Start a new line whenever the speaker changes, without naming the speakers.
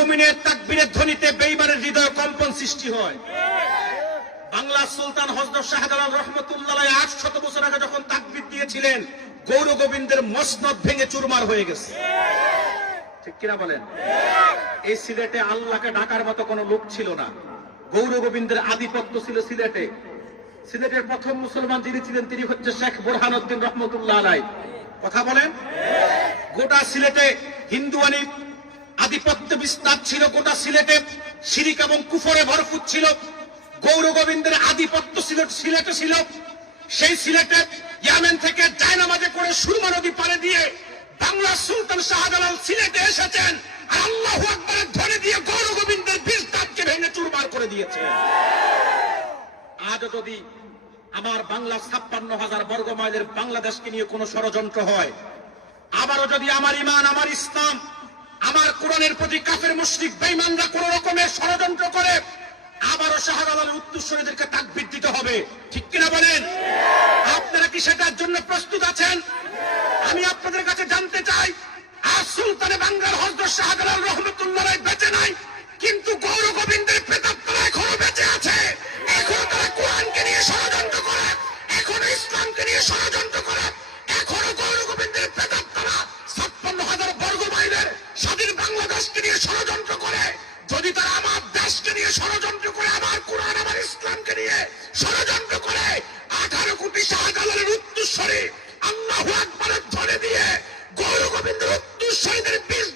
মমিনের তাকবীরের ধ্বনিতে বেইমানের হৃদয় কম্পন সৃষ্টি হয়। বাংলা সুলতান হজরত শাহজালাল রহমতুল্লাহ আট শত বছর আগে যখন তাকবীর দিয়েছিলেন, গৌর গোবিন্দের মসনদ ভেঙে চুরমার হয়ে গেছে। ঠিক কিনা বলেন? এই সিলেটে আল্লাহকে ডাকার মতো কোনো লোক ছিল না। গৌর গোবিন্দের আধিপত্য ছিল সিলেটে। সিলেটের প্রথম মুসলমান যিনি ছিলেন, তিনি হচ্ছে শেখ বোরহানুদ্দিন রহমতুল্লাহ আলাই। কথা বলেন? গোটা সিলেটে হিন্দুয়ানি আধিপত্য বিস্তার ছিল গোটা সিলেটে। শিরিক এবং কুফরে ভরপুর ছিল। গৌর গোবিন্দের আধিপত্য ছিল সিলেটে ছিল। সেই সিলেটে ইয়ামেন থেকে জায়নামাজে করে সুরমা নদী পাড়ে দিয়ে বাংলা সুলতান শাহজালাল সিলেটে এসেছেন আর আল্লাহ আকবরের ধরে দিয়ে গৌর গোবিন্দের ভেঙে চুরমার করে দিয়েছে। আজও যদি আমার বাংলা ছাপ্পান্ন হাজার বর্গ মাইলের বাংলাদেশকে নিয়ে কোনো ষড়যন্ত্র হয়, আবারও যদি আমার ইমান, আমার ইসলাম কোরআনের প্রতি কাফের মুশরিক বেঈমানরা কোন রকমের ষড়যন্ত্র করে, আবারও শাহজালালের উত্তরসূরিদেরকে তাক দিতে হবে। ঠিক কিনা বলেন? আপনারা কি সেটার জন্য প্রস্তুত আছেন? আমি আপনাদের কাছে জানতে চাই, আজ সুলতানে বাংলার হজর শাহাদাল রহমতুল্লাহ বেঁচে নাই, কিন্তু গৌর গোবিন্দের প্রেতাত্মা এখনও বেঁচে আছে। এখনও তারা কোরআনকে নিয়ে ষড়যন্ত্র করে, এখনও ইসলামকে নিয়ে ষড়যন্ত্র করে। দেশকে নিয়ে ষড়যন্ত্র করে, যদি তারা আমার দেশকে নিয়ে ষড়যন্ত্র করে, আমার কোরআন, আমার ইসলামকে নিয়ে ষড়যন্ত্র করে, আঠারো কোটি শাহজালালের উত্তর স্বরে আল্লাহ আকবরের ধরে দিয়ে গৌর গোবিন্দের উত্তর শহীদের বিষ